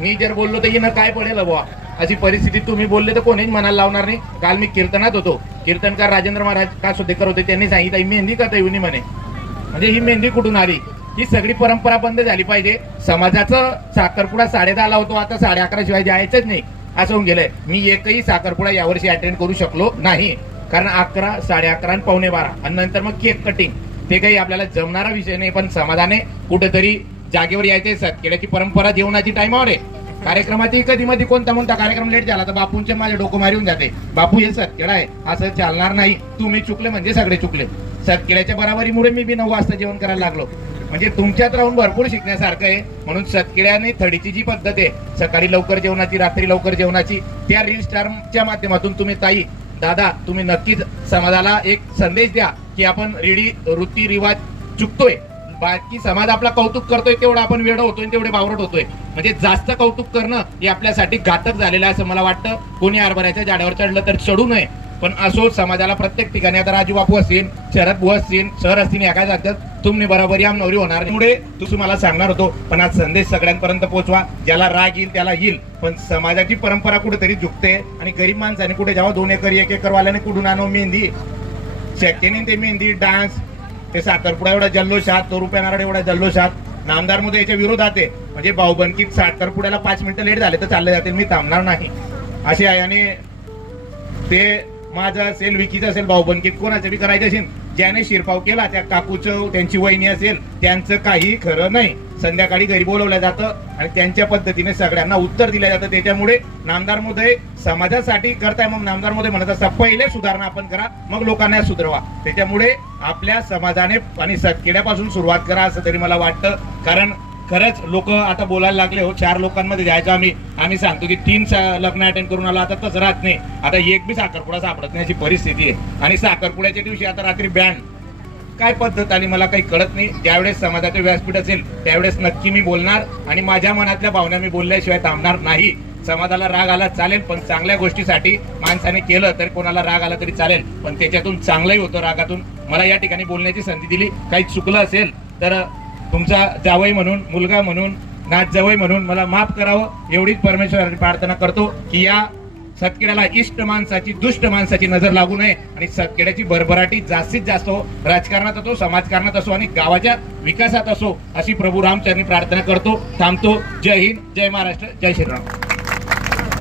मी जर बोललो तर येणं काय पडेल बुवा, अशी परिस्थिती तुम्ही बोलले तर कोणीच मनाला लावणार नाही. काल मी कीर्तनात होतो, कीर्तनकार राजेंद्र महाराज का सुदेकर होते, त्यांनी सांगितलं ही मेहंदी का येऊनी म्हणे. म्हणजे ही मेहंदी कुठून आली? ही सगळी परंपरा बंद झाली पाहिजे. समाजाचं साखरपुडा 10:30 होतो, आता 11:30 शिवाय जायचंच नाही असं होऊन गेलंय. मी एकही साखरपुडा यावर्षी अटेंड करू शकलो नाही, कारण 11, 11:30 आणि 11:15 आणि नंतर मग केक कटिंग, ते काही आपल्याला जमणारा विषय नाही. पण समाजाने कुठेतरी जागेवर यायचे. सतखेड्याची परंपरा जेवणाची टाइमावर आहे. कार्यक्रमाची कधी मध्ये कोणता मोठा कार्यक्रम लेट झाला तर बापूंचे माझे डोकं मारून जाते, बापू हे सतखेडा आहे, असं चालणार नाही. तुम्ही चुकले म्हणजे सगळे चुकले. सतखेड्याच्या बराबरीमुळे मी बी 9 वाजता जेवण करायला लागलो. म्हणजे तुमच्यात राहून भरपूर शिकण्यासारखं आहे. म्हणून सतखेड्याने थडीची जी पद्धत आहे, सकाळी लवकर जेवणाची, रात्री लवकर जेवणाची, त्या रील स्टारच्या माध्यमातून तुम्ही ताई दादा तुम्ही नक्कीच समाजाला एक संदेश द्या की आपण रीती रिवाज चुकतोय. बाकी समाज आपला कौतुक करतोय तेवढं आपण वेडं होतोय, तेवढे बावरट होतोय. म्हणजे जास्त कौतुक करणं हे आपल्यासाठी घातक झालेलं आहे असं मला वाटतं. कोणी हरभऱ्याच्या झाडावर चढलं तर चढू नये. पण असो समाजाला प्रत्येक ठिकाणी, आता राजू बापू असतील, शरद भाऊ असतील, सर असतील, या काय सांगतात तुम्ही बरोबरी आम नवरी होणार. त्यामुळे तुम्हाला सांगणार होतो, पण आज संदेश सगळ्यांपर्यंत पोहोचवा. ज्याला राग येईल त्याला येईल, पण समाजाची परंपरा कुठेतरी झुकते. आणि गरीब माणसाने कुठे जावं, 2 एकर 1 एकर वाल्याने कुठून आणो मेहंदी, शक्यने ते मेहंदी डान्स, ते साखरपुडा एवढा जल्लोषात, 100 रुपये नारळ एवढ्या जल्लोषात. नामदार मध्ये याच्या विरोधात आहे. म्हणजे भाऊबंदकीत साखरपुड्याला 5 मिनिटं लेट झाले तर चालले जातील, मी थांबणार नाही असे आहे. आणि ते माझं असेल, विकीचं असेल, भाऊबंदकीत कोणाचं बी करायचं असेल, ज्याने शिरपाव केला त्या काकूचं, त्यांची वहिनी असेल, त्यांचं काही खरं नाही. संध्याकाळी घरी बोलवलं जातं आणि त्यांच्या पद्धतीने सगळ्यांना उत्तर दिलं जातं. त्याच्यामुळे नामदार मध्ये समाजासाठी करताय, मग नामदार मध्ये म्हणत असता पहिले सुधारणा आपण करा, मग लोकांना सुधरवा. त्याच्यामुळे आपल्या समाजाने आणि सतखेड्यापासून सुरुवात करा असं तरी मला वाटतं. कारण खरंच लोक आता बोलायला लागले हो, 4 लोकांमध्ये जायचं आम्ही सांगतो की 3 लग्न अटेंड करून आलो, आता तसं राहत नाही. आता एक बी साखरपुडा सापडत नाही अशी परिस्थिती आहे. आणि साखरपुड्याच्या दिवशी आता रात्री बँड काय पद्धत आली मला काही कळत नाही. ज्यावेळेस समाजाचे व्यासपीठ असेल त्यावेळेस नक्की मी बोलणार आणि माझ्या मनातल्या भावना मी बोलल्याशिवाय थांबणार नाही. समाजाला राग आला चालेल, पण चांगल्या गोष्टीसाठी माणसाने केलं तरी कोणाला राग आला तरी चालेल, पण त्याच्यातून चांगलंही होतं. रागातून मला या ठिकाणी बोलण्याची संधी दिली. काही चुकलं असेल तर तुमचा जावई म्हणून, मुलगा म्हणून, नात जावई म्हणून मला माफ करावं एवढीच परमेश्वराची प्रार्थना करतो की या सतखेड्याला इष्ट माणसाची, दुष्ट माणसाची नजर लागू नये आणि सतखेड्याची भरभराटी जास्तीत जास्त हो, राजकारणात असो, समाजकारणात असो आणि गावाच्या विकासात असो अशी प्रभू रामचरणी प्रार्थना करतो. थांबतो. जय हिंद, जय महाराष्ट्र, जय श्रीराम.